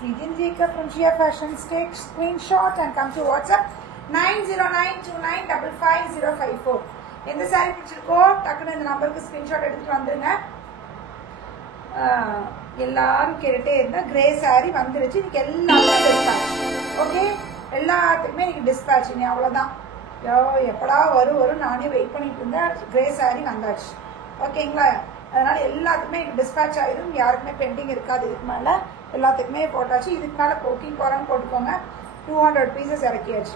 It's me, Jin Jacob from Shia Fashions. Take screenshot and come to WhatsApp 9092955054. எந்த sorry பிடிச்சிருக்கோ டக்குன்னு இந்த நம்பருக்கு ஸ்கிரீன்ஷாட் எடுத்துட்டு வந்துருங்க. எல்லாரும் கேட்டுட்டே இருந்தா கிரே சாரி வந்துருச்சு. இன்னைக்கு எல்லாருமே டிஸ்பேட்ச். ஓகே, எல்லாத்துக்குமே இன்னைக்கு டிஸ்பேட்ச். இனி அவ்வளோதான். எப்படா வரும் நானே வெயிட் பண்ணிட்டு இருந்தேன். கிரே சாரி வந்தாச்சு. ஓகேங்களா? அதனால எல்லாத்துக்குமே டிஸ்பேட்ச் ஆயிடும். யாருக்குமே பெண்டிங் இருக்காது. இதுக்கு மேலே எல்லாத்துக்குமே போட்டாச்சு. இதுக்கு மேலே போக்கிங் போகிறான்னு போட்டுக்கோங்க. 200 பீசஸ் இறக்கியாச்சு.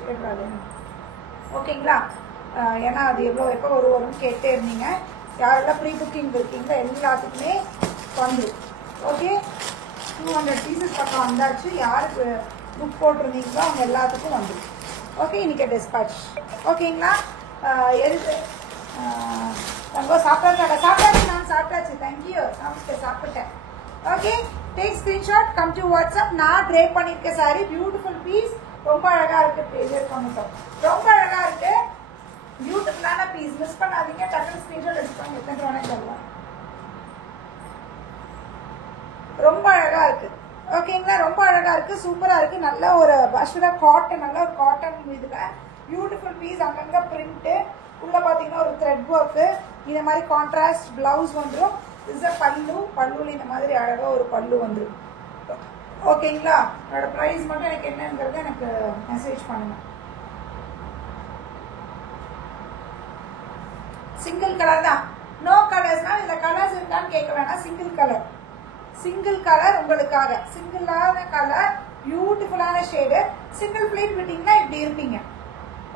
ஓகேங்களா? ஏன்னா அது எப்போ வரும்னு கேட்டே இருந்தீங்க. யாரெல்லாம் ப்ரீ புக்கிங் இருக்கீங்களோ எல்லாத்துக்குமே வந்துடும். ஓகே, 200 பீசஸ் பக்கம் வந்தாச்சு. யாருக்கு புக் போட்டிருந்தீங்களோ அவங்க எல்லாத்துக்கும் வந்துடும். ஓகே, இன்னைக்கு டிஸ்பேட்ச். ஓகேங்களா? எதுக்கு சாப்பிட்டாச்சு. நான் சாப்பிட்டாச்சு. தேங்க்யூ. சாப்பிட்டேன். Okay, take screenshot, come to WhatsApp. நான் ட்ரேப் பண்ணியிருக்க சாரி பியூட்டிஃபுல் பீஸ். ரொம்ப அழகா இருக்கு. பேஜ் ரொம்ப அழகா இருக்கு. பியூட்டிஃபுல்லான பீஸ். மிஸ் பண்ணாதீங்க. டக்குனு ஸ்கிரீன்ஷாட் எடுத்துக்கோங்க. எத்தனை ரூபாய் சொல்லலாம். ரொம்ப அழகா இருக்கு. ஓகேங்களா? ரொம்ப அழகா இருக்கு. சூப்பரா இருக்கு. நல்ல ஒரு காட்டன், நல்ல ஒரு காட்டன் இதுல பியூட்டிஃபுல் பீஸ். அங்கங்க பிரிண்ட். உள்ள பாத்தீங்கன்னா ஒரு த்ரெட் ஒர்க். இந்த மாதிரி கான்ட்ராஸ்ட் பிளவுஸ் வந்துடும். இது பல்லுல இந்த மாதிரி அழகா ஒரு பல்லு வந்துடும். ஓகேங்களா? என்னோட பிரைஸ் மட்டும் எனக்கு என்னங்கிறது எனக்கு மெசேஜ் பண்ணுங்க. சிங்கிள் கலர் தான். நோ கலர்ஸ்னா இதுல கலர்ஸ் இருக்கான்னு கேட்க வேணாம். சிங்கிள் கலர் உங்களுக்காக. சிங்கிளான கலர், பியூட்டிஃபுல்லான ஷேடு. சிங்கிள் பிளேட் விட்டீங்கன்னா இப்படி இருப்பீங்க.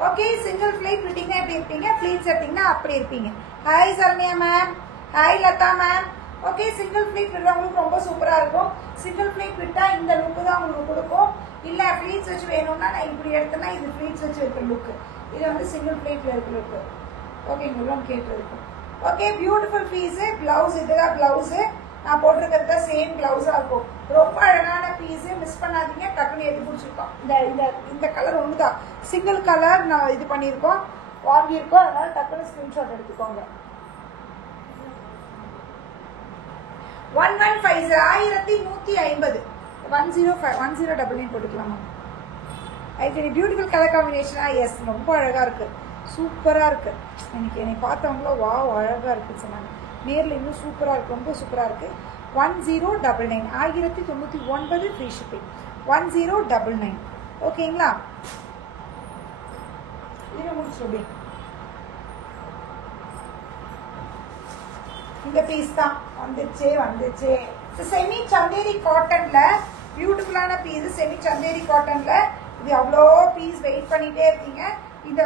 ஓகே, சிங்கிள் பிளேட் விட்டீங்கன்னா இப்படி இருப்பீங்க. பிளேட்ஸ் எடுத்தீங்கன்னா அப்படி இருப்பீங்க. Hi Saranya ma'am. Hi Latha ma'am. Okay, single pleat விடுறவங்களுக்கு ரொம்ப சூப்பரா இருக்கும். சிங்கிள் பிளேட் விட்டா இந்த லுக்கு தான் உங்களுக்கு கொடுக்கும். இல்ல பிளேட்ஸ் வச்சு வேணும்னா நான் இப்படி எடுத்தேன்னா இது பிளேட்ஸ் வச்சு இருக்கிற லுக்கு. இது வந்து சிங்கிள் பிளேட்ல இருக்கிற லுக்கு. ஓகே, இவ்வளோ கேட்டு இருக்கும். Okay, beautiful piece. பிளவுஸ் இதுதான் பிளவுஸ். நான் போட்டிருக்கிறது தான் சேம் பிளவுஸா இருக்கும். ரொம்ப அழகான பீஸ். மிஸ் பண்ணாதீங்க. டக்குனு எது பிடிச்சிருக்கோம். இந்த கலர் ஒண்ணுதான். சிங்கிள் கலர் நான் இது பண்ணியிருக்கோம், வாங்கியிருக்கோம். அதனால டக்குனு ஸ்கிரீன்ஷாட் எடுத்துக்கோங்க. 1150 1150 1099 போட்டுக்கலாமா? Beautiful colour காம்பினேஷனா? எஸ், ரொம்ப அழகா இருக்கு. சூப்பரா இருக்கு. என்னை பார்த்தவங்களோ வாவ் அழகா இருக்குன்னு சொன்னாங்க. நேரில் இன்னும் சூப்பரா இருக்கு. ரொம்ப சூப்பரா இருக்கு. 1099 1099 ஃப்ரீ ஷிப்பிங். 1099. ஓகேங்களா? இது முடிச்சு இந்த பீஸ் தான் வந்துச்சு. செமி சந்தேரி காட்டன்ல பியூட்டிஃபுல்லான பீஸ். செமி சந்தேரி காட்டன்ல இது அவ்வளோ பீஸ் வெயிட் பண்ணிட்டே இருக்கீங்க. இந்த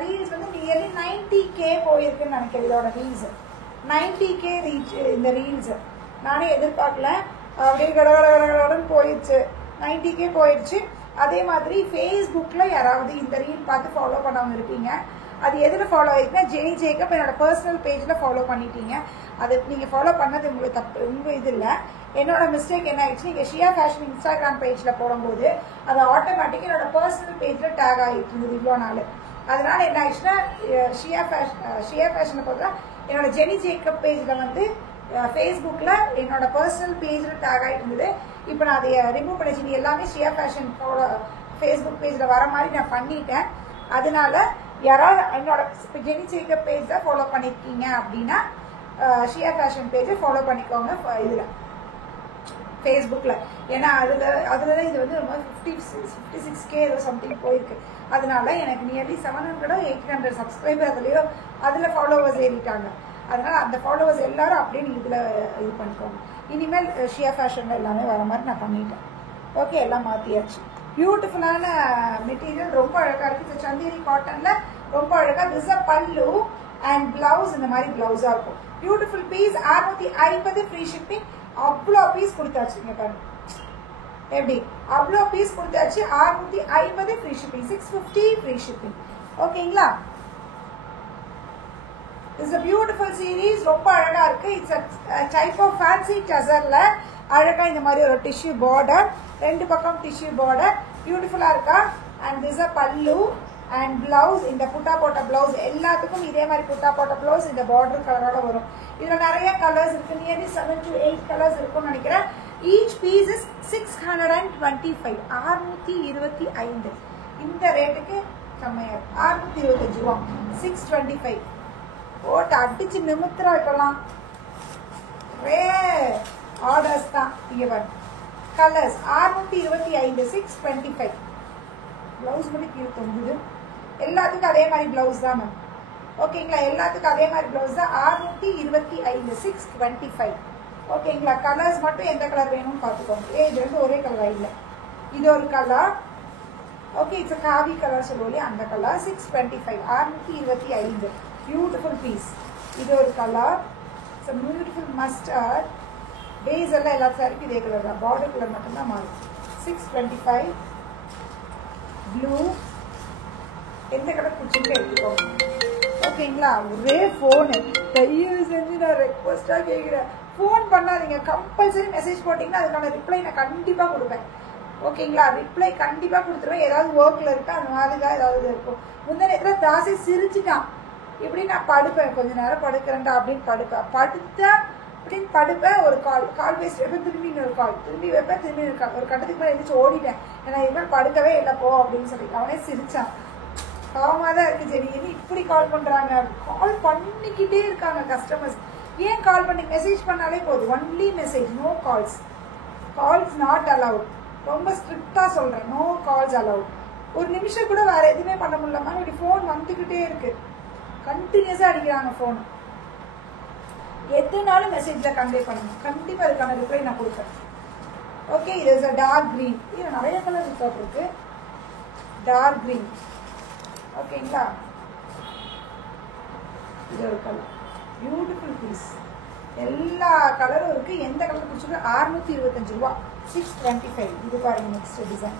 ரீல்ஸ் வந்து நியர்லி 90K போயிருக்குன்னு நினைக்கிறேன். இதோட ரீல்ஸ் 90K ரீச். இந்த ரீல்ஸ் நானே எதிர்பார்க்கல. அப்படியே கடகடன்னு போயிடுச்சு. 90K போயிடுச்சு. அதே மாதிரி ஃபேஸ்புக்ல யாராவது இந்த ரீல் பார்த்து ஃபாலோ பண்ணவங்க இருப்பீங்க. அது எதில் ஃபாலோ ஆயிருக்குன்னா ஜெனி ஜேக்கப் என்னோட பர்சனல் பேஜில் ஃபாலோ பண்ணிட்டீங்க. அது நீங்கள் ஃபாலோ பண்ணது உங்களுக்கு தப்பு, உங்கள் இது இல்லை. என்னோட மிஸ்டேக் என்ன ஆயிடுச்சு, நீங்கள் ஷியா ஃபேஷன் இன்ஸ்டாகிராம் பேஜில் போடும்போது அது ஆட்டோமேட்டிக்காக என்னோட பர்சனல் பேஜில் டேக் ஆகிட்டு இருந்தது இவ்வளோ நாள். அதனால என்ன ஆயிடுச்சுன்னா ஷியா ஃபேஷனை பொறுத்தா என்னோட ஜெனி ஜேக்கப் பேஜில் வந்து ஃபேஸ்புக்கில் என்னோட பர்சனல் பேஜில் டேக் ஆகிட்டு இருந்தது. இப்போ நான் அதை ரிமூவ் பண்ணிச்சு. எல்லாமே ஷியா ஃபேஷன் ஃபேஸ்புக் பேஜில் வர மாதிரி நான் பண்ணிட்டேன். அதனால யாராவது என்னோட ஜெனி ஜேக்கப் பேஜ் தான் ஃபாலோ பண்ணியிருக்கீங்க அப்படின்னா ஷியா ஃபேஷன் பேஜை ஃபாலோ பண்ணிக்கோங்க இதில் ஃபேஸ்புக்கில். ஏன்னா அதில் தான் இது வந்து ரொம்ப 56K ஏதோ சம்திங் போயிருக்கு. அதனால எனக்கு நியர்லி 700 800 சப்ஸ்கிரைபர் அதில் ஃபாலோவர்ஸ் ஏறிட்டாங்க. அதனால அந்த ஃபாலோவர்ஸ் எல்லாரும் அப்படியே நீங்கள் இதில் இது பண்ணிக்கோங்க. இனிமேல் ஷியா ஃபேஷனில் எல்லாமே வர மாதிரி நான் பண்ணிட்டேன். ஓகே, எல்லாம் மாற்றியாச்சு. பியூட்டிஃபுல்லான மெட்டீரியல். ரொம்ப அழகாக இருக்குது. சந்தேரி காட்டனில் ரொம்ப அழகாக. This a pallu and blouse. இந்த மாதிரி பிளவுஸாக இருக்கும். Beautiful piece. 650 free shipping. அவ்வளோ பீஸ் கொடுத்தாச்சு. இங்கே பாருங்க எப்படி அவ்வளோ பீஸ் கொடுத்தாச்சு. 650 ஃப்ரீ ஷிப்பிங். 650 free shipping. ஓகேங்களா? It's a beautiful series. ரொம்ப அழகா இருக்கு. It's a type of fancy டசர்ல அழகா இந்த மாதிரி ஒரு டிஷ்யூ பார்டர். ரெண்டு பக்கம் டிஷ்யூ பார்டர். பியூட்டிஃபுல்லா இருக்கா? And this a pallu and blouse. இந்த புட்டா போட்ட பிளவுஸ் எல்லாத்துக்கும் இதே மாதிரி புட்டா போட்ட பிளவுஸ் இந்த பார்டர் கலரோட வரும். இதுல நிறைய கலர்ஸ் இருக்கு. நியர்லி 7 to 8 கலர்ஸ் இருக்கும்னு நினைக்கிறேன். each piece is 625 625 இந்த ரேட்டுக்கு கம்மியா 625 ரூபா 625 போட்டு அடிச்சு நிமித்திரா இப்பலாம் ரே ஆர்டர்ஸ் தான் இங்க பாருங்க கலர்ஸ் 625 625 பிளவுஸ் மட்டும் கீழே தொங்குது எல்லாத்துக்கும் அதே மாதிரி பிளவுஸ் தான் மேம் ஓகேங்களா எல்லாத்துக்கும் அதே மாதிரி பிளவுஸ் தான் 625 625 ஓகேங்களா கலர்ஸ் மட்டும் எந்த கலர் வேணும்னு பார்த்துக்கோங்க இது ரெண்டு ஒரே கலரா இல்லை இது ஒரு கலர் ஓகே இட்ஸ் காவி கலர் சொல்லுவோம் அந்த கலர் 625 625 பியூட்டிஃபுல் பீஸ் இது ஒரு colour it's a beautiful mustard base எல்லாம் எல்லா சாரிக்கும் இதே கலர் தான் பார்டர் கலர் மட்டும்தான் மாறும் 625 ப்ளூ எந்த கலர் பிடிச்சிருக்கு எடுத்துக்கோங்க ஓகேங்களா ஒரே ஃபோனு தயவு செஞ்சு நான் ரெக்வஸ்டாக கேட்குறேன் ஃபோன் பண்ணாதீங்க கம்பல்சரி மெசேஜ் போட்டிங்கன்னா அதுக்கான ரிப்ளை நான் கண்டிப்பாக கொடுப்பேன் ஓகேங்களா ரிப்ளை கண்டிப்பாக கொடுத்துருவேன் ஏதாவது ஒர்க்கில் இருக்கா அந்த மாதிரி தான் ஏதாவது இருக்கும் முந்தின நேரத்தில் தாசி சிரிச்சுட்டான் இப்படி நான் படுப்பேன் கொஞ்ச நேரம் படுக்கிறேன்டா அப்படின்னு படுத்தா அப்படின்னு படுப்பேன் ஒரு கால் பேசிட்டு வைப்பேன் திரும்பி இன்னொரு கால் திரும்பி வைப்பேன் திரும்பி ஒரு கட்டத்துக்கு மேலே எழுந்திரிச்சு ஓடிட்டேன் ஏன்னா இதுமாதிரி படுக்கவே இல்லை போ அப்படின்னு சொல்லிட்டு அவனே சிரிச்சான் பாவமாக தான் இருக்கு சரி என்ன இப்படி கால் பண்ணுறாங்க கால் பண்ணிக்கிட்டே இருக்காங்க கஸ்டமர்ஸ் ஏன் கால் பண்ணி மெசேஜ் பண்ணாலே போதும் only message no calls not allowed ரொம்ப ஸ்ட்ரிக்டாக சொல்கிறேன் நோ கால்ஸ் அலவுட் ஒரு நிமிஷம் கூட வேறு எதுவுமே பண்ண முடியலமா இப்படி ஃபோன் வந்துக்கிட்டே இருக்கு கண்டினியூஸாக அடிக்கிறாங்க ஃபோன் எதுனாலும் மெசேஜில் கன்வே பண்ணுங்க கண்டிப்பாக அதுக்கான ரிப்ளை நான் கொடுப்பேன் ஓகே இது இஸ் அ டார்க் க்ரீன் இது நிறைய கலர் இருக்கு டார்க் க்ரீன் ஓகேங்களா இது ஒரு கலர் பியூட்டிஃபுல் பீஸ் எல்லா கலரும் இருக்கு எந்த கலர் பிடிச்சிருக்கு 625 ரூபா 625 இது பாருங்க நெக்ஸ்ட் டிசைன்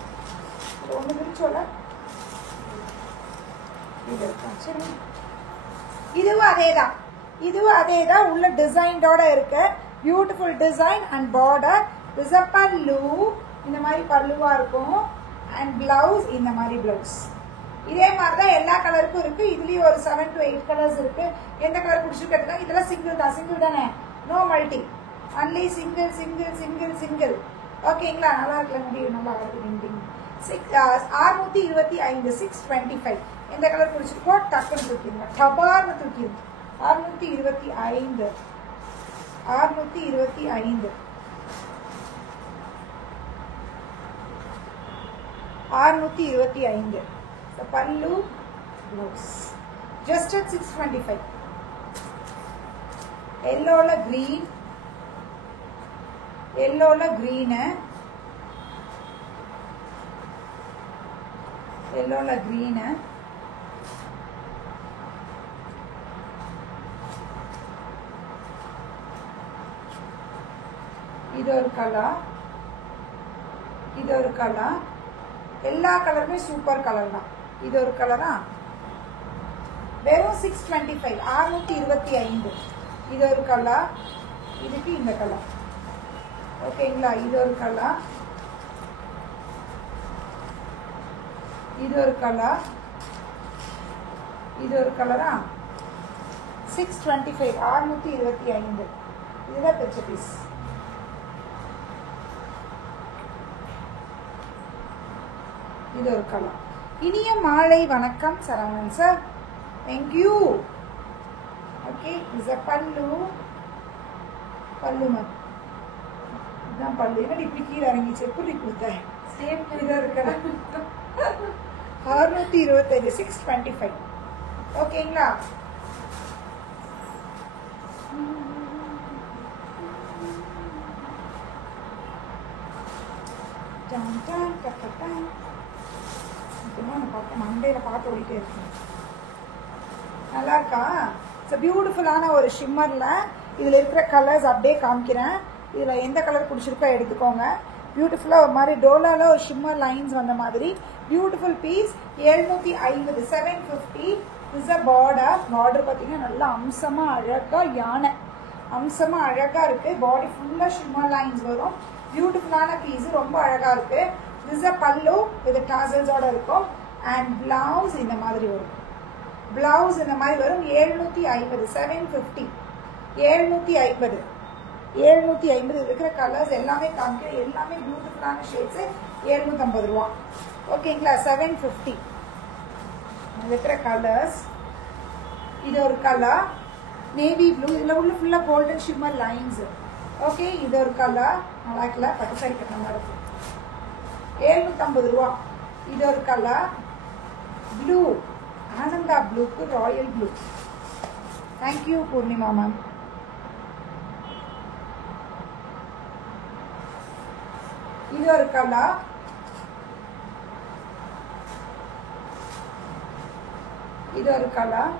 இது ஒன்று பிடிச்சோல இது இருக்கா சரி இதுவும் அதே தான் உள்ள டிசைன்டோட இருக்கு beautiful design and border this a பல்லு இந்த மாதிரி பல்லுவா இருக்கும் அண்ட் பிளவுஸ் இந்த மாதிரி பிளவுஸ் இதே மாதிரி தான் எல்லா கலருக்கும் இருக்கு இதுலயும் ஒரு 7 to 8 கலர்ஸ் இருக்கு எந்த கலர் பிடிச்சிருக்கா இதெல்லாம் சிங்கிள் தானே நோ மல்டி ஒன்லி சிங்கிள் ஓகேங்களா நல்லா இருக்கல முடியும் நல்லா இருக்கு 625 625 எந்த கலர் பிடிச்சிருக்கோ டக்குன்னு தூக்கிடுங்க டபார்னு தூக்கிடுங்க 625 625 the pallu blouse just at 625 yellow la green இது ஒரு கலர் எல்லா கலருமே சூப்பர் கலர் தான் இது ஒரு கலரா வெறும் 625 625 இது ஒரு கலர் இதுக்கு இந்த கலர் ஓகேங்களா இது ஒரு கலர் இது ஒரு கலரா 625 625 இதுதான் பெரிய பீஸ் இது ஒரு கலர் இனிய மாலை வணக்கம் Saravanan sir thank you okay is a பல்லு மேம் இதுதான் பல்லு என்னடி இப்படி கீழே இறங்கிச்சு எப்படி கொடுத்தேன் சேம் இதாக இருக்கிற 625 625 ஓகேங்களா மண்டையில பார்த்து ஓடிட்டே இருக்கு நல்லா இருக்கா இட்ஸ் பியூட்டிஃபுல்லான ஒரு ஷிம்மர்ல இதுல இருக்கிற கலர்ஸ் அப்படியே காமிக்கிறேன் இதுல எந்த கலர் பிடிச்சிருக்கோ எடுத்துக்கோங்க பியூட்டிஃபுல்லா ஒரு மாதிரி டோலால ஒரு ஷிம்மர் லைன்ஸ் வந்த மாதிரி beautiful piece 750 750 is a border பார்த்தீங்கன்னா நல்லா அம்சமா அழகா யானை அம்சமா அழகா இருக்கு பாடி ஃபுல்லா ஷிம்மர் லைன்ஸ் வரும் பியூட்டிஃபுல்லான பீஸ் ரொம்ப அழகா இருக்கு this is a pallu with the tassels ஓட இருக்கும் and blouse இந்த மாதிரி வரும் blouse இந்த மாதிரி வரும் 750 750 750 இருக்கிற கலர்ஸ் எல்லாமே காமிக்கிறேன். எல்லாமே பியூட்டிஃபுல்லான ஷேட்ஸ். 750 ரூபா. ஓகேங்களா? 750 இருக்கிற கலர்ஸ். இது ஒரு கலர் நேவி ப்ளூ. இதில் உள்ள ஃபுல்லாக கோல்டன் ஷிம்மர் லைன்ஸ். ஓகே, இது ஒரு கலர் நல்லா இருக்குல்ல, பட்டு சாரி கட்டின மாதிரி இருக்கு. 750 ரூபா. இது ஒரு கலர் ப்ளூ, ஆனந்தா ப்ளூக்கு royal blue. Thank you Purnima ma'am. இது ஒரு கலர் இது ஒரு கலர்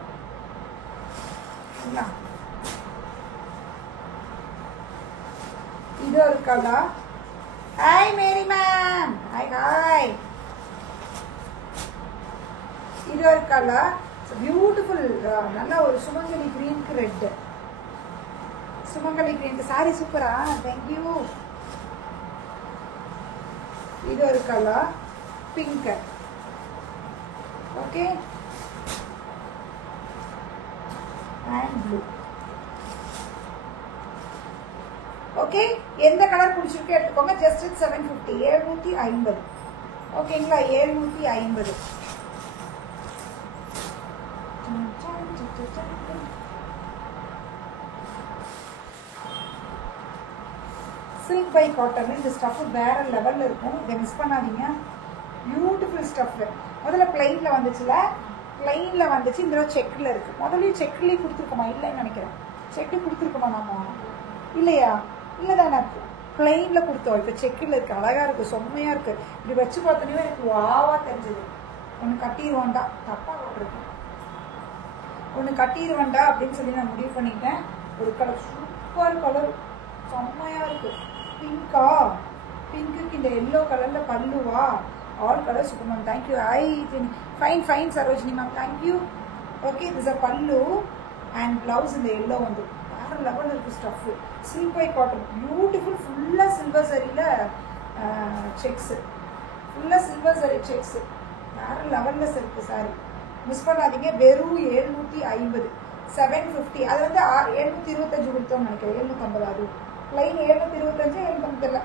இது ஒரு colour. Hi Mary ma'am. Hi hi. இது ஒரு கலர் பியூட்டிஃபுல். நல்ல ஒரு சுமங்கலி கிரீனுக்கு ரெட். சுமங்கலி கிரீனுக்கு சாரி சூப்பரா. தேங்க்யூ. இது ஒரு colour pink. Okay, and blue. Okay, எந்த கலர் பிடிச்சிருக்கு எடுத்துக்கோங்க. ஜஸ்ட் 750. 750. ஓகேங்களா? 750. Silk by cotton. இந்த ஸ்டஃப் வேற லெவல்ல இருக்கும். இதை மிஸ் பண்ணாதீங்க. Beautiful stuff. முதல்ல பிளைன்ல வந்துச்சுல, பிளைன்ல வந்துச்சு. இந்த செக்கில் இருக்கு. முதல்ல செக்லேயே கொடுத்துருக்கோமா? இல்லைன்னு நினைக்கிறேன். செக்கு கொடுத்துருக்கோமா நம்ம? இல்லையா? இல்லை தானே, பிளைன்ல கொடுத்தோம். இப்போ செக்கில் இருக்கு. அழகா இருக்கு, செம்மையா இருக்கு. இப்படி வச்சு பார்த்தோன்னே எனக்கு வாவா தெரிஞ்சது. ஒன்று கட்டிடுவாண்டா, தப்பா போட்டிருக்கேன். ஒன்று கட்டிடுவாண்டா அப்படின்னு சொல்லி நான் முடிவு பண்ணிட்டேன். ஒரு கலர் சூப்பர் கலர், செம்மையா இருக்கு. பிங்கா, பிங்க்குக்கு இந்த எல்லோ கலர்ல பல்லுவா. All colour super ma'am. Thank you. I fine fine Sarojini ma'am. Thank you. Okay, this a pallu and blouse. இந்த எல்லோ வந்து வேற லெவல் இருக்கு stuff. Silk by cotton beautiful. ஃபுல்லாக சில்வர் சரியில் செக்ஸு. ஃபுல்லாக சில்வர் சரி செக்ஸு. வேற லெவலில் இருக்கு சாரி. மிஸ் பண்ணாதீங்க. வெறும் 750. 750. அது வந்து 725 கொடுத்தோம்னு நினைக்கிறேன். 750. அது ப்ளைன் 725, 750 தெரியல.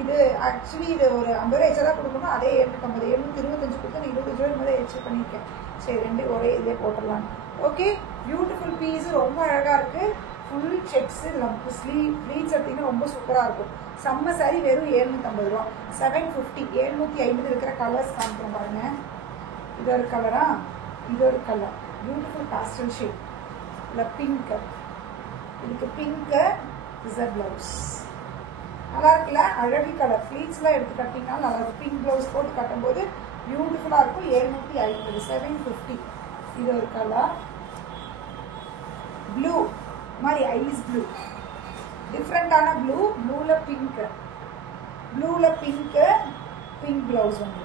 இது ஆக்சுவலி இது ஒரு 50 ரூபா எச்சா தான் கொடுக்கணும். அதே 750. 725 கொடுத்து நான் 25 ரூபாய் முதல்ல எச்சு பண்ணியிருக்கேன். சரி, ரெண்டு ஒரே இதே போட்டுடலாம். Okay, beautiful piece. ரொம்ப அழகாக இருக்கு. Full sex. ப்ளீட்ஸ் எடுத்தீங்கன்னா ரொம்ப சூப்பராக இருக்கும். செம்ம சாரி. வெறும் 750 ரூபா. 750. 750 இருக்கிற கலர்ஸ் காமிக்கிறோம் பாருங்க. இது ஒரு கலரா? இது ஒரு கலர் பியூட்டிஃபுல் பாஸ்டல் ஷேட். இல்லை பிங்க். இதுக்கு பிங்க். Is a blouse. நல்லா இருக்குல்ல? அழகு கலர். ஃப்ளீட்ஸ்லாம் எடுத்து கட்டிங்கன்னா நல்லா இருக்கும். பிங்க் ப்ளவுஸ் போட்டு கட்டும்போது பியூட்டிஃபுல்லாக இருக்கும். 750. 750. இது ஒரு கலர் ப்ளூ மாதிரி, ஐஸ் ப்ளூ. டிஃப்ரெண்டான ப்ளூ. ப்ளூவில் பிங்க். ப்ளூவில் பிங்க்கு. பிங்க் ப்ளவுஸ் வந்து.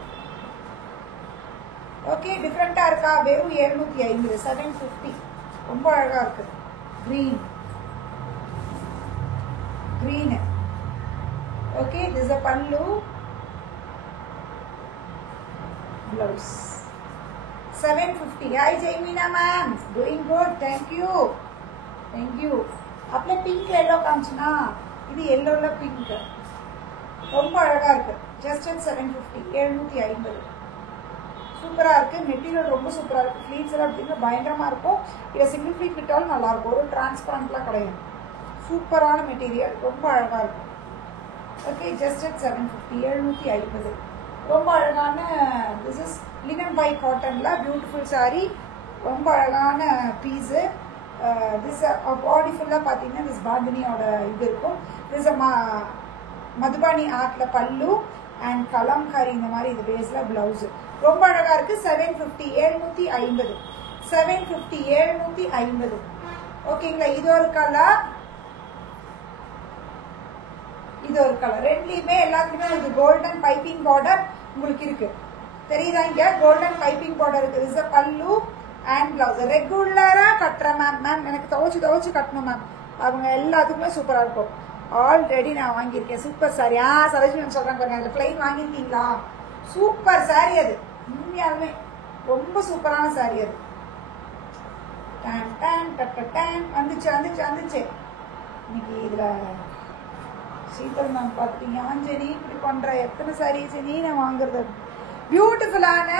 ஓகே, டிஃப்ரெண்ட்டாக இருக்கா? வெறும் 750. 750. ரொம்ப அழகாக இருக்கு. Green. Green. Okay, this is a pallu, blouse. 750. Hi Jaimina ma'am, doing good. Thank you. Thank you. अपने pink yellow कांचना, इधर yellow ला pink. ரொம்ப அழகா இருக்கு. Just at 750. 750. சூப்பரா இருக்கு. மெட்டீரியல் ரொம்ப சூப்பரா இருக்கு. ஃப்ளீட்ஸ் எல்லாம் அப்படின்னா பயங்கரமா இருக்கும். இதை சிங்கிள் ஃப்ளீட் விட்டாலும் நல்லா இருக்கும். ஒரு டிரான்ஸ்பரண்ட்லாம் கிடையாது. சூப்பரான மெட்டீரியல். ரொம்ப அழகா இருக்கும். Okay, just at 750. 750. ரொம்ப அழகான. திஸ் இஸ் லினன் பை காட்டன்ல பியூட்டிஃபுல் சாரி. ரொம்ப அழகான பீஸு. திஸ் பாடி ஃபுல்லாக பார்த்தீங்கன்னா திஸ் பாந்தினியோட இது இருக்கும். திஸ் மதுபானி ஆர்ட்ல பல்லு அண்ட் கலம்காரி இந்த மாதிரி இது பேஸ்ல பிளவுஸ். ரொம்ப அழகா இருக்கு. 750. 750. 750. 750. ஓகேங்களா? இது ஒரு கலர், இது ஒரு கலர். ரெண்டுலையுமே எல்லாத்துக்குமே இது கோல்டன் பைப்பிங் பார்டர் உங்களுக்கு இருக்கு. தெரியுதா? இங்க கோல்டன் பைப்பிங் பார்டர் இருக்கு. இது பல்லு அண்ட் பிளவுஸ். ரெகுலரா கட்டுற மேம். மேம் எனக்கு துவச்சு கட்டணும் மேம். அவங்க எல்லாத்துக்குமே சூப்பரா இருக்கும். ஆல்ரெடி நான் வாங்கியிருக்கேன். Super sorry. சரோஜினி மேம் சொல்றாங்க பாருங்க. அந்த பிளைன் வாங்கியிருக்கீங்களா? சூப்பர் சாரி அது. உண்மையாலுமே ரொம்ப சூப்பரான சாரி அது. வந்துச்சு வந்துச்சு வந்துச்சு. இன்னைக்கு இதுல சீத்தல் மேம் பார்த்துட்டீங்க. ஆஞ்சனி இப்படி பண்ற எத்தனை சாரி ஜெனி நான் வாங்குறது. பியூட்டிஃபுல்லான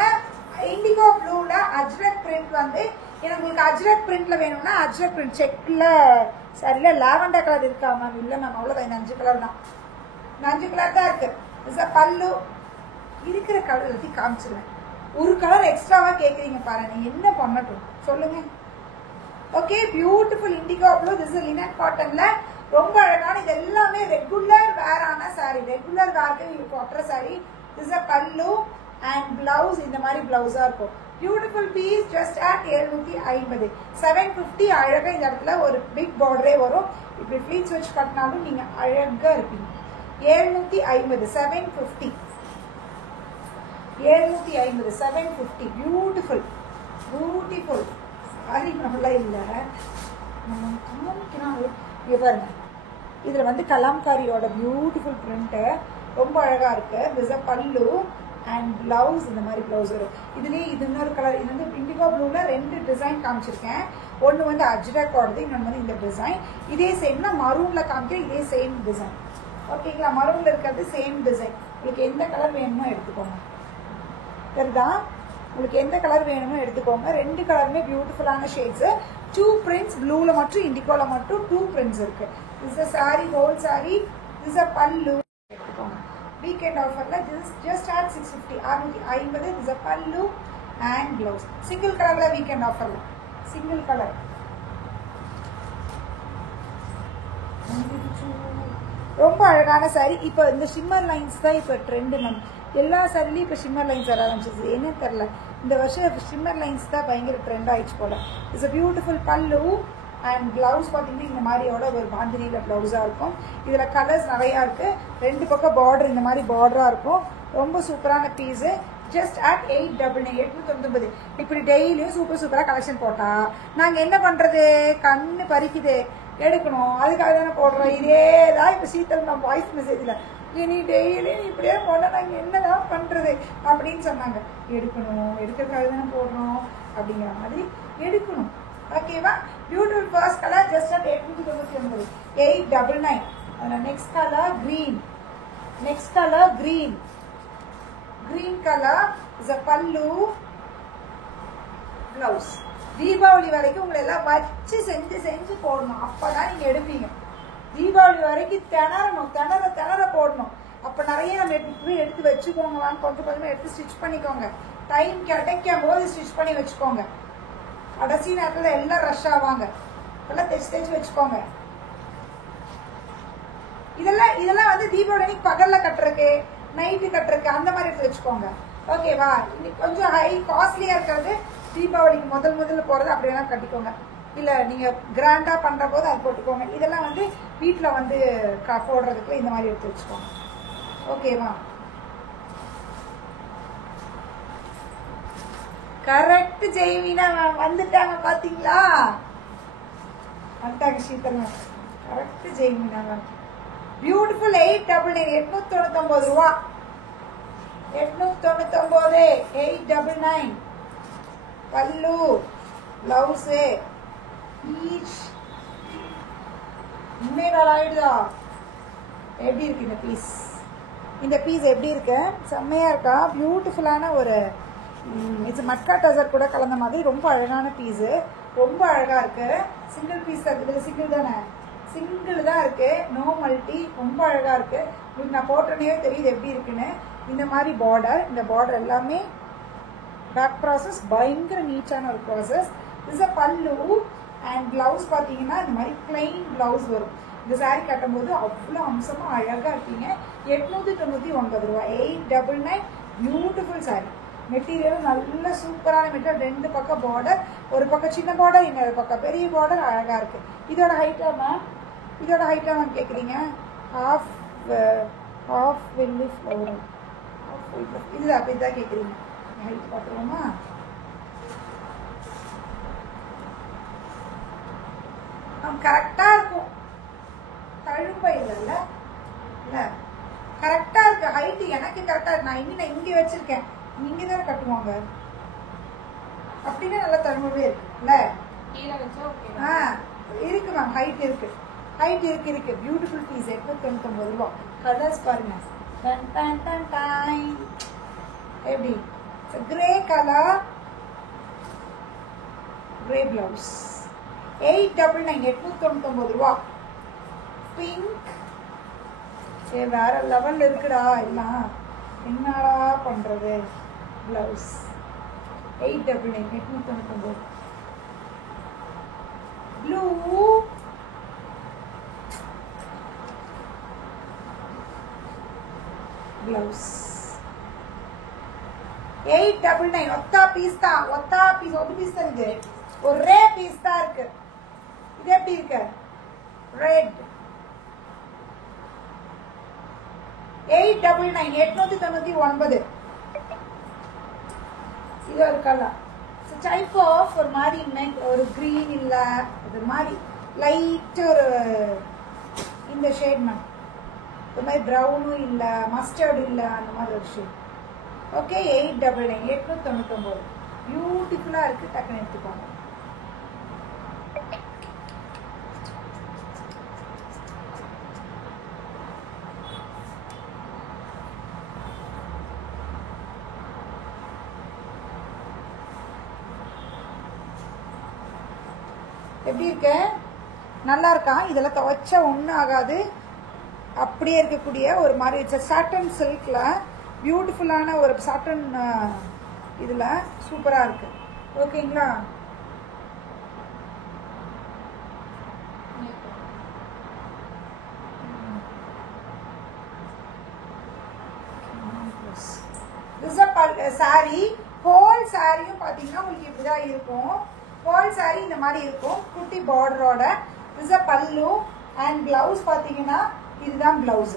இண்டிகோ ப்ளூல அஜ்ரக் பிரிண்ட் வந்து எனக்கு உங்களுக்கு அஜ்ரக் பிரிண்ட்ல வேணும்னா அஜ்ரக் பிரிண்ட் செக்ல சரியில்ல லாவெண்டர் கலர் இருக்கா மேம்? இல்லை மேம், அவ்வளோதான். இந்த 5 கலர் தான், இந்த 5 கலர் தான் இருக்கு. பல்லு இருக்கிற கலர் எல்லாத்தையும் காமிச்சிருவேன். ஒரு கலர் எக்ஸ்ட்ராவா கேட்குறீங்க பாருங்க, என்ன பண்ணட்டும் சொல்லுங்க. Okay, beautiful indigo blue. This is linen காட்டன்ல ரொம்ப அழகான, இது எல்லாமே ரெகுலர் வேர் ஆன சாரி, ரெகுலர் வேர்க்கு கொட்டுற சாரி. திஸ் இஸ் பல்லு அண்ட் பிளவுஸ் இந்த மாதிரி பிளவுஸா இருக்கும். Beautiful piece just at 750. 750 அழகா இந்த இடத்துல ஒரு பிக் பார்டரே வரும். இப்படி ஃபிளீட்ஸ் வச்சு கட்டினாலும் நீங்க அழகா இருப்பீங்க. 750 750 750 750 பியூட்டிஃபுல் பியூட்டிஃபுல் சாரி நல்லா இல்லை நம்ம காமிக்கணும். இங்கே பாருங்க, இதில் வந்து கலாம்காரியோட பியூட்டிஃபுல் பிரிண்ட்டு ரொம்ப அழகாக இருக்கு. This a pallu and blouse இந்த மாதிரி பிளவுஸ் வரும். இதுலேயே இது இன்னொரு கலர், இது வந்து இண்டிகோ ப்ளூவில் 2 டிசைன் காமிச்சிருக்கேன். ஒன்று வந்து அஜ்ரக்கோடது, இன்னொன்று வந்து இந்த டிசைன். இதே சேம்னா மரூனில் காமிக்கிறேன், இதே சேம் டிசைன். ஓகேங்களா, மரூனில் இருக்கிறது சேம் டிசைன். உங்களுக்கு எந்த கலர் வேணுமோ எடுத்துக்கோங்க. சரிதான், உங்களுக்கு எந்த கலர் வேணுமோ எடுத்துக்கோங்க. 2 கலருமே பியூட்டிஃபுல்லான ஷேட்ஸ். 2 prints ப்ளூல மட்டும் இண்டிகோல மட்டும் 2 prints இருக்கு. This is sorry, whole sorry. This is பல்லு. எடுத்துக்கோங்க. வீக்கெண்ட் ஆஃபர்ல ஜஸ்ட் அட் 650 650. திஸ் இஸ் பல்லு அண்ட் பிளவுஸ். சிங்கிள் கலர்ல வீக்கெண்ட் ஆஃபர்ல சிங்கிள் கலர். ரொம்ப அழகான சாரி. இப்போ இந்த ஷிம்மர் லைன்ஸ் தான் இப்போ ட்ரெண்டு மேம். எல்லா சாரிலையும் இப்போ ஷிம்மர் லைன்ஸ் வர ஆரம்பிச்சிச்சு. என்ன தெரில, இந்த வருஷம் ஷிம்மர் லைன்ஸ் தான் பயங்கர ட்ரெண்ட் ஆயிடுச்சு போல. இட்ஸ் அ பியூட்டிஃபுல் பல்லு அண்ட் பிளவுஸ் பார்த்தீங்கன்னா இந்த மாதிரியோட ஒரு பாந்தினியில் பிளவுஸாக இருக்கும். இதில் கலர்ஸ் நிறையா இருக்குது. 2 பக்கம் பார்டர் இந்த மாதிரி பார்டராக இருக்கும். ரொம்ப சூப்பரான பீஸு. Just at 899 899. இப்படி டெய்லியும் சூப்பராக கலெக்ஷன் போட்டால் நாங்கள் என்ன பண்ணுறது? கண்ணு பறிக்குது, எடுக்கணும். அதுக்காக தானே போடுறோம். இதே தான் இப்போ சீத்தல் நான் வாய்ஸ் மெசேஜில் நீ டெய்லியும் இப்படியே போனால் நாங்கள் என்னதான் பண்ணுறது அப்படின்னு சொன்னாங்க. எடுக்கணும், எடுக்கிறதுக்காக தானே போடுறோம் அப்படிங்கிற மாதிரி எடுக்கணும். ஓகேவா, beautiful first colour just at 899 899. அதில் next colour green. Next colour green. Green colour is a பல்லு பிளவுஸ். தீபாவளி வரைக்கும் உங்களை எல்லாம் வச்சு செஞ்சு போடணும். அப்பதான் நீங்க எடுப்பீங்க. தீபாவளி வரைக்கும் திணற போடணும். அப்ப நிறைய நம்ம எடுத்து வச்சுக்கோங்க. வாங்க, கொஞ்சமா எடுத்து ஸ்டிச் பண்ணிக்கோங்க. டைம் கிடைக்கும் போது ஸ்டிச் பண்ணி வச்சுக்கோங்க. கடைசி நேரத்துல எல்லாம் ரஷ் ஆவாங்க. எல்லாம் தைச்சு வச்சுக்கோங்க. இதெல்லாம் வந்து தீபாவளி அன்னைக்கு பகல்ல கட்டுறதுக்கு, நைட்டு கட்டுறதுக்கு அந்த மாதிரி எடுத்து வச்சுக்கோங்க. ஓகேவா, இன்னைக்கு கொஞ்சம் ஹை காஸ்ட்லியா இருக்கிறது தீபாவளிக்கு முதல்ல போறது அப்படி வேணா கட்டிக்கோங்க. இல்ல நீங்க கிராண்டா பண்ற போது அது போட்டுக்கோங்க. இதெல்லாம் வந்து வீட்டுல வந்து போடுறதுக்கு இந்த மாதிரி எடுத்து வச்சுக்கோங்க. ஓகேவா, கரெக்ட். ஜெய்வீனா வந்துட்டாங்க பாத்தீங்களா? வந்துட்டாங்க சீத்தல். கரெக்ட் ஜெய்வீனா. பியூட்டிஃபுல் 899 899 ரூபா. 899 899. பல்லு பிளவுஸ் ஈச் உண்மையில ஆயிடுதா? எப்படி இருக்கு இந்த பீஸ்? இந்த பீஸ் எப்படி இருக்கு? செம்மையா இருக்கா? பியூட்டிஃபுல்லான ஒரு இது மட்கா டசர் கூட கலந்த மாதிரி ரொம்ப அழகான பீஸு. ரொம்ப அழகா இருக்கு. சிங்கிள் பீஸ் இருக்குது. சிங்கிள் தானே? சிங்கிள் தான் இருக்கு, நோ மல்டி. ரொம்ப அழகா இருக்கு. உங்களுக்கு நான் போட்டோன்னே தெரியுது எப்படி இருக்குன்னு. இந்த மாதிரி பார்டர், இந்த பார்டர் எல்லாமே பேக் ப்ராசஸ் பயங்கர நீட்டான ஒரு process. This a pallu and blouse பார்த்தீங்கன்னா இந்த மாதிரி பிளெயின் பிளவுஸ் வரும். இந்த சாரீ கட்டும்போது அவ்வளோ அம்சமாக அழகாக இருக்கீங்க. 899 ரூபா. 899. பியூட்டிஃபுல் சாரீ. மெட்டீரியல் நல்ல சூப்பரான மெட்டீரியல். 2 பக்கம் பார்டர், ஒரு பக்கம் சின்ன பார்டர், இன்னொரு பக்கம் பெரிய பார்டர். அழகாக இருக்கு. இதோட ஹைட்டா மேம்? இதோட ஹைட்டா மேம் கேட்குறீங்க? ஹாஃப் வெள்ளி ஃப்ளவர். இது அப்படிதான் கேட்குறீங்க. ஹைட் பார்த்துருவோமா? கரெக்டா இருக்கும். தழும்பை இல்லைல்ல, இல்லை கரெக்டா இருக்கு. ஹைட் எனக்கு கரெக்டா இருக்கு. நான் இங்கே வச்சிருக்கேன். இங்கே தானே கட்டுவாங்க. அப்படின்னா நல்லா தழும்பவே இருக்குல்ல? இருக்கு மேம், ஹைட் இருக்கு. ஹைட் இருக்கு பியூட்டிஃபுல் பீஸ் 899 ரூபா. கலர்ஸ் பாருங்க. Done done done done. எப்படி கிரே கலர், கிரே பிளவுஸ் 899 899 ரூபா. பிங்க் வேற லெவல் இருக்குடா எல்லாம். என்னடா பண்றது? பிளவுஸ் 899 899. Blue blouse 899. ஒத்தா பீஸ் தான். ஒத்தா பீஸ் ஒரு பீஸ் தான். இது ஒரே பீஸ் தான் இருக்கு. இது எப்படி இருக்கு? ரெட் 899 899. இது ஒரு கலர். டைப் ஆஃப் ஒரு மாதிரி ஒரு கிரீன் இல்ல, ஒரு மாதிரி லைட் ஒரு இந்த ஷேட் மேம். ஒரு மாதிரி ப்ரௌனும் இல்ல, மஸ்டர்ட் இல்ல, அந்த மாதிரி ஒரு ஷேட். ஓகே 899 899. பியூட்டிஃபுல்லா இருக்கு. டக்குன்னு எடுத்துக்கோங்க. எப்படி இருக்கு? நல்லா இருக்கா? இதெல்லாம் துவைச்சா ஒன்றும் ஆகாது. அப்படியே இருக்கக்கூடிய ஒரு மாதிரி சாட்டன் சில்க்ல பியூட்டிஃபுல்லான ஒரு சாட்டன் இதில் சூப்பராக இருக்கு. ஓகேங்களா? சாரி ஹோல் சாரியும் பார்த்தீங்கன்னா உங்களுக்கு இப்படிதான் இருக்கும். ஹோல் சாரி இந்த மாதிரி இருக்கும் குட்டி பார்டரோட. this is பல்லு அண்ட் பிளவுஸ் பார்த்தீங்கன்னா இதுதான் பிளவுஸ்.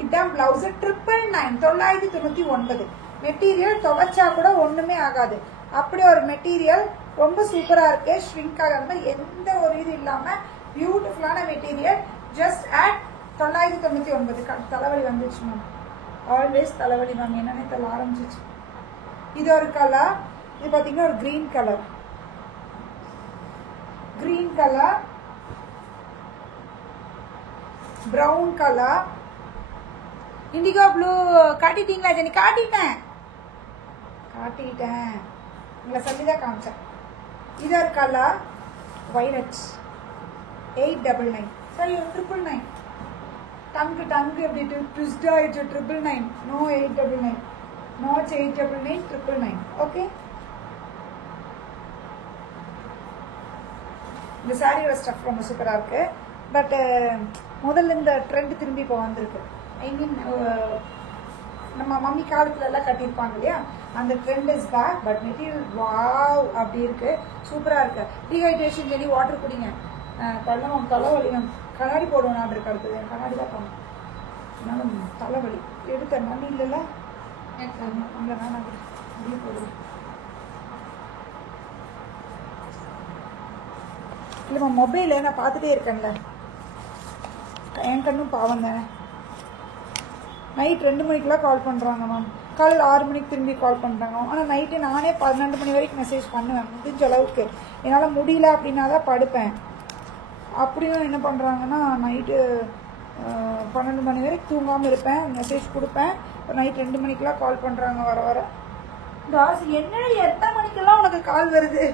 இதுதான் பிளவுஸ். 999 999. மெட்டீரியல் துவைச்சா கூட ஒண்ணுமே ஆகாது. அப்படி ஒரு மெட்டீரியல் ரொம்ப சூப்பரா இருக்கு. ஷ்ரிங்க் ஆகாம எந்த ஒரு இது இல்லாம பியூட்டிஃபுல்லான மெட்டீரியல். Just at 999. தலைவலி வந்துச்சு மேம். ஆல்வேஸ் தலைவலி மேம். என்னன்னே தெரியல ஆரம்பிச்சிச்சு. இது ஒரு கலர். இது பார்த்தீங்கன்னா ஒரு green colour. Green colour, brown colour, indigo blue. காட்டிட்டீங்களா ஜெனி? காட்டிட்டேன் உங்களை சொல்லிதான் காமிச்சேன். இது ஒரு கலர் வைலட் 899. சரி 999. டங்கு எப்படி ட்விஸ்ட் ஆயிடுச்சு. 999. நோ 899. நோ 899 999. ஓகே. இந்த சாரியோட ஸ்டஃப் ரொம்ப சூப்பராக இருக்கு. பட் முதல்ல இந்த ட்ரெண்ட் திரும்பி இப்போ வந்திருக்கு. ஐ மீன் நம்ம மம்மி காலத்துல எல்லாம் கட்டியிருப்பாங்க இல்லையா, அந்த trend is back. But material wow அப்படி இருக்கு. சூப்பராக இருக்கு. டீஹைட்ரேஷன் சொல்லி வாட்டர் குடிங்க. தலைவலி மேம். கண்ணாடி போடுவோம். நான் இருக்கு அடுத்தது கண்ணாடி தான் போகணும். அதனால தலைவலி எடுத்த மண்ணி இல்லைல்ல அங்கே நான் அப்படியே போடுவேன். இல்லைம்மா மொபைலில் நான் பார்த்துட்டே இருக்கேன்ல. என் கண்ணும் பாவம் தானே. நைட் 2 மணிக்கெலாம் கால் பண்ணுறாங்க மேம். காலையில் 6 மணிக்கு திரும்பி கால் பண்ணுறாங்க. ஆனால் நைட்டு நானே 12 மணி வரைக்கும் மெசேஜ் பண்ணுவேன் முடிஞ்ச அளவுக்கு. என்னால் முடியல அப்படின்னா தான் படுப்பேன். அப்படியும் என்ன பண்ணுறாங்கன்னா நைட்டு 12 மணி வரைக்கும் தூங்காமல் இருப்பேன். மெசேஜ் கொடுப்பேன். நைட் 2 மணிக்கெலாம் கால் பண்ணுறாங்க வர வர. தாஸ் என்னடி எத்தனை மணிக்கெல்லாம் உனக்கு கால் வருது?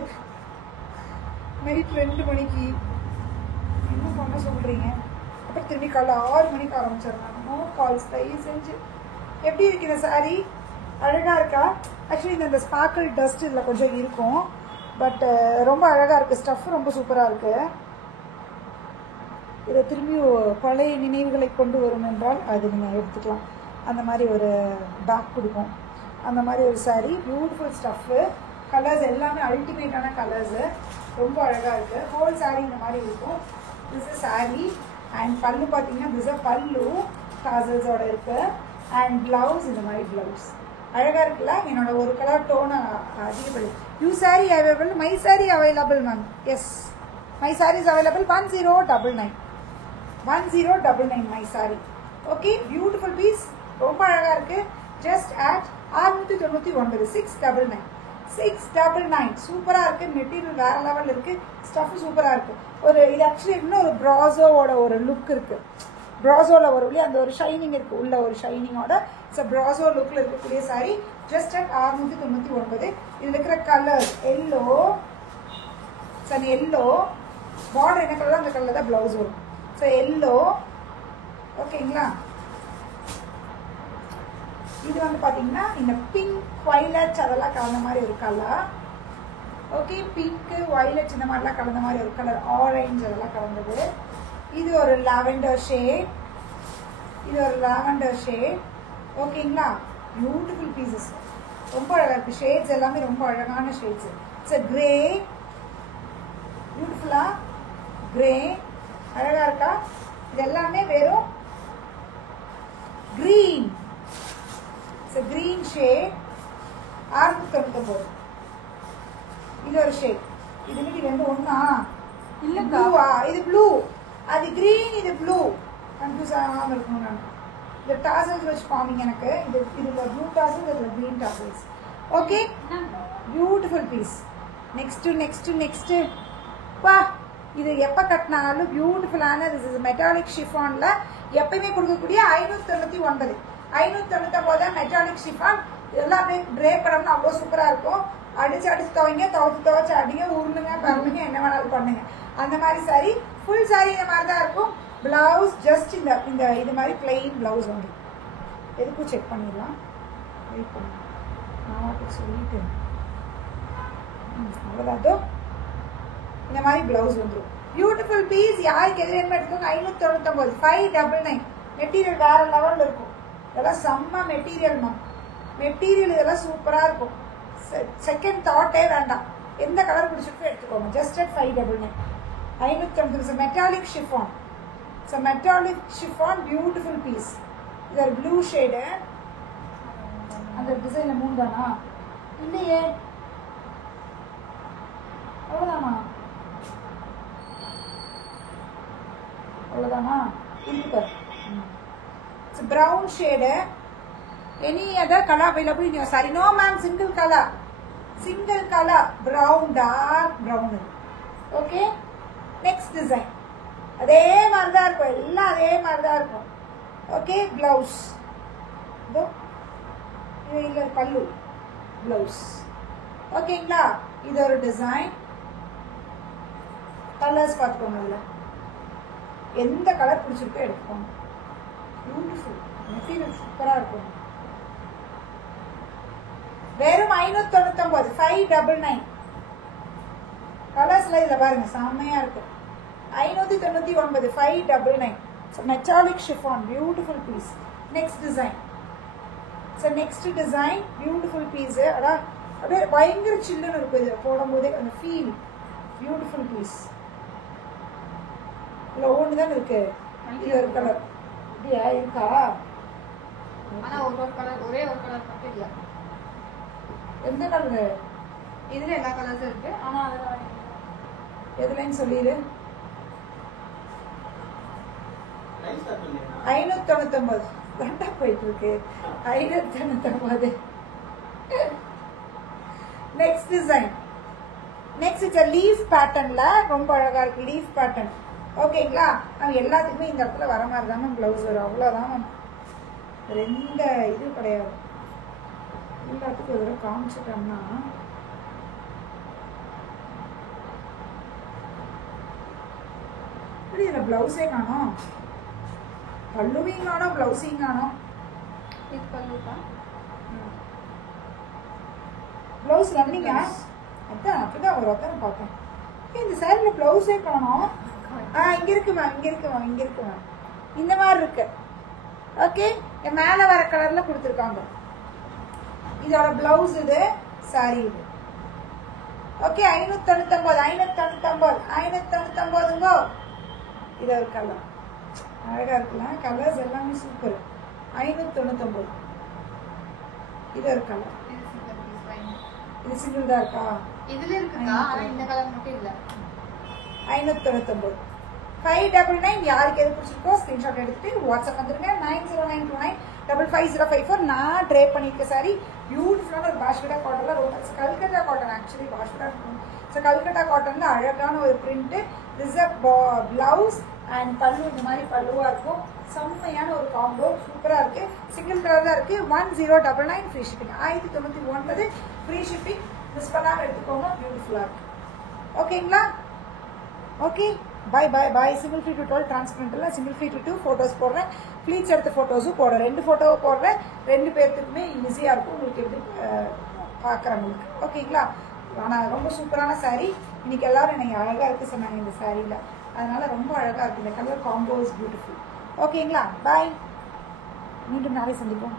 நைட் 2 மணிக்கு என்ன பண்ண சொல்கிறீங்க? அப்புறம் திரும்பி காலைல 6 மணிக்கு ஆரம்பிச்சிடுறாங்க. நோ கால்ஸ் தயவு செஞ்சு. எப்படி இருக்கு இந்த சாரீ? அழகாக இருக்கா? ஆக்சுவலி இந்த ஸ்பார்க்கிள் டஸ்ட் இதில் கொஞ்சம் இருக்கும். பட் ரொம்ப அழகாக இருக்குது. ஸ்டஃப் ரொம்ப சூப்பராக இருக்குது. இதை திரும்பி பழைய நினைவுகளை கொண்டு வரும் என்றால் அது நீங்கள் எடுத்துக்கலாம். அந்த மாதிரி ஒரு பேக் கொடுக்கும். அந்த மாதிரி ஒரு சாரீ. Beautiful stuff. கலர்ஸ் எல்லாமே அல்டிமேட்டான கலர்ஸு. ரொம்ப அழகாக இருக்குது. ஹோல் சாரீ இந்த மாதிரி இருக்கும். This is sari. அண்ட் பல்லு பார்த்தீங்கன்னா திஸ் இஸ் பல்லு டாசல்ஸோட இருக்குது. அண்ட் ப்ளவுஸ் இந்த மாதிரி ப்ளவுஸ் அழகாக இருக்குல்ல. என்னோட ஒரு கலர் டோனை அதிகப்படி. You sari available. My sari available ma'am. Yes my sari is available. 1099 1099 my sari. Okay beautiful piece. ரொம்ப அழகாக இருக்குது. ஜஸ்ட் அட் 699 699 699 சூப்பராக இருக்குது. மெட்டீரியல் வேறு லெவலில் இருக்குது. ஸ்டஃப் சூப்பராக இருக்குது. ஒரு இது ஆக்சுவலி இன்னும் ஒரு ப்ராசோவோட ஒரு லுக் இருக்குது. ப்ராசோவில் ஒரு அந்த ஒரு ஷைனிங் இருக்குது. உள்ள ஒரு ஷைனிங்கோட ப்ராசோ லுக்கில் இருக்கக்கூடிய சாரி ஜஸ்ட் அட் 699. இதில் இருக்கிற கலர் எல்லோ, எல்லோ பார்டர் என்ன கலர் அந்த கலரில் தான் ப்ளவுஸ் வரும். ஸோ எல்லோ ஓகேங்களா. இது வந்து பார்த்தீங்கன்னா இந்த பிங்க் வயலட் அதெல்லாம் கலந்த மாதிரி ஒரு கலர். ஓகே, பிங்க்கு வயலட் இந்த மாதிரிலாம் கலந்த மாதிரி ஒரு கலர். ஆரஞ்சு அதெல்லாம் கலந்தது. இது ஒரு லாவெண்டர் ஷேட். இது ஒரு லாவெண்டர் ஷேட். ஓகேங்களா. Beautiful pieces. ரொம்ப அழகாக இருக்குது. ஷேட்ஸ் எல்லாமே ரொம்ப அழகான ஷேட்ஸ். It's grey. பியூட்டிஃபுல்லா கிரே அழகா இருக்கா. இது எல்லாமே வெறும் கிரீன். Green shade 699. இது ஒரு ஷேட். இது ரெண்டு ஒண்ணா இல்ல ப்ளூவா? இது ப்ளூ, அது கிரீன், இது ப்ளூ. கன்ஃபியூஸ் ஆகாம இருக்கணும். நான் இந்த டாசல்ஸ் வச்சு காமிங்க எனக்கு. இதுல ப்ளூ டாசல்ஸ், இதுல green tassels. Okay, beautiful piece. Next வா. இது எப்போ கட்டினாலும் பியூட்டிஃபுல்லான திஸ் இஸ் மெட்டாலிக் ஷிஃபான்ல எப்பயுமே கொடுக்கக்கூடிய 599. 599 மெட்டாலிக் ஷிஃபான். இதெல்லாம் அப்படியே ட்ரேப் பண்ணோம்னா அவ்வளோ சூப்பராக இருக்கும். அடிச்சு துவைங்க, துவைச்சு அடிங்க, உருளுங்க, பரலுங்க, என்ன வேணாலும் பண்ணுங்க. அந்த மாதிரி சாரி, ஃபுல் சாரி இந்த மாதிரி தான் இருக்கும். பிளவுஸ் ஜஸ்ட் இந்த இது மாதிரி பிளெயின் பிளவுஸ் வந்து எதுக்கும் செக் பண்ணிடலாம். வெயிட் பண்ணு, நான் வாட்டுக்கு சொல்லிட்டு அவ்வளோதான். இந்த மாதிரி பிளவுஸ் வந்துடும். Beautiful piece. யாருக்கு எது வேணுமோ எடுத்துக்கோங்க. 599, 599. மெட்டீரியல் வேற லெவலில் இருக்கும். இதெல்லாம் செம்ம மெட்டீரியல் மேம். மெட்டீரியல் இதெல்லாம் சூப்பராக இருக்கும். செகண்ட் தாட்டே வேண்டாம். எந்த கலர் பிடிச்சிருக்கோ எடுத்துக்கோங்க. Just at 599. 599. Metallic chiffon. Metallic chiffon beautiful piece. இது ஒரு ப்ளூ ஷேடு. அந்த டிசைனில் 3 தானா? இல்லையே, அவ்வளோதானா? அவ்வளோதானா? இருக்கு. It's brown shade. Any other color available in your saree? No ma'am, single color. Brown, dark brown. Okay, next design. அதே மாதிரி தான் இருக்கும். எல்லாம் அதே மாதிரி தான் இருக்கும். ஓகே, பிளவுஸ் இதோ இது இல்லை, பல்லு பிளவுஸ். ஓகேங்களா. இது ஒரு டிசைன். கலர்ஸ் பார்த்துக்கோங்க. அதில் எந்த கலர் பிடிச்சிருக்கோ எடுத்துக்கோங்க. பியூட்டிஃபுல் மெட்டீரியல் சூப்பராக இருக்கும். வெறும் 599, 599. கலர்ஸ்ல இதில் பாருங்க, செம்மையா இருக்கு. 599, 599. Metallic chiffon, beautiful piece. Next design. Next design beautiful piece. அதான் அப்படியே பயங்கர சில்லுன்னு இருக்கும். இது போடும்போதே அந்த ஃபீல். Beautiful piece. இல்லை ஒன்று தான் இருக்கு. இது ஒரு கலர் இப்படியா இருக்கா? ஆனா ஒரு கலர், ஒரே ஒரு கலர் மட்டும் இல்லை. எந்த கலரு? இதுல எல்லா கலர்ஸும் இருக்கு. ஆனா அதெல்லாம் எதுலன்னு சொல்லிடு. 599 ரெண்டா போயிட்டு இருக்கு. 599. Next design. Next it's leaf பேட்டர்ன்ல ரொம்ப அழகா இருக்கு. Leaf pattern. ஓகேங்களா. நம்ம எல்லாத்துக்குமே இந்த இடத்துல வர மாதிரி தான் மேம் பிளவுஸ் வரும். அவ்வளோதான் மேம். ரெண்டு இது கிடையாது. எல்லாத்துக்கும் ஒரு காமிச்சிட்டோம்னா இப்படி இதில் பிளவுஸே காணும். பல்லுவையும் காணும், பிளவுஸையும் காணும். இது பல்லுக்கா? பிளவுஸ் ரன்னிங்கா? அதான் அப்படிதான் ஒரு ஒருத்தனை பார்த்தேன். இந்த சைடில் பிளவுஸே காணும். இங்க இருக்குமா, இங்க இருக்குமா. இந்த மாதிரி இருக்கு. ஓகே, மேல வர கலர்ல கொடுத்துருக்காங்க. இதோட பிளவுஸ் இது, சாரி இது. ஓகே, 599. இது ஒரு கலர் அழகா இருக்கலாம். கலர்ஸ் எல்லாமே சூப்பர். 599. இது ஒரு கலர். இது சிங்கிள் தான் இருக்கா? இதுல இருக்குக்கா, ஆனா இந்த கலர் மட்டும் இல்ல. 599. 599 யாருக்கு எது பிடிச்சிருக்கோ ஸ்கிரீன்ஷாட் எடுத்துட்டு வாட்ஸ்அப் வந்துருங்க 9092955054. நான் ட்ரே பண்ணியிருக்க சாரி பியூட்டிஃபுல்லான ஒரு பாஷ்கட்டா காட்டன்ல ரோட்டக்ஸ் கல்கட்டா காட்டன் ஆக்சுவலி பாஷ்கட்டா ஸோ கல்கட்டா காட்டன்ல அழகான ஒரு print. This a blouse and pallu இந்த மாதிரி பல்லுவா இருக்கும். செம்மையான ஒரு காம்போ சூப்பரா இருக்கு. சிங்கிள் கலர் தான் இருக்கு. 1099 free shipping. 1099 free shipping. Miss பண்ணாம எடுத்துக்கோங்க. பியூட்டிஃபுல்லா இருக்கு. ஓகேங்களா? Okay bye bye bye. Single free to 12 டிரான்ஸ்பரண்ட்ல சிங்கிள் ஃப்ரீ டு 2 ஃபோட்டோஸ் போடுறேன். ப்ளீட்ஸ் எடுத்த ஃபோட்டோஸும் போடுறேன். 2 ஃபோட்டோவும் போடுறேன். 2 பேர்த்துக்குமே ஈஸியாக இருக்கும் உங்களுக்கு எப்படி பார்க்குறவங்களுக்கு. ஓகேங்களா? ஆனால் ரொம்ப சூப்பரான சாரீ. இன்னைக்கு எல்லாரும் எனக்கு அழகாக இருக்குது சொன்னாங்க இந்த சாரியில். அதனால ரொம்ப அழகாக இருக்குது. இந்த கலர் காம்போ இஸ் பியூட்டிஃபுல். ஓகேங்களா? பாய். மீண்டும் நாளை சந்திப்போம்.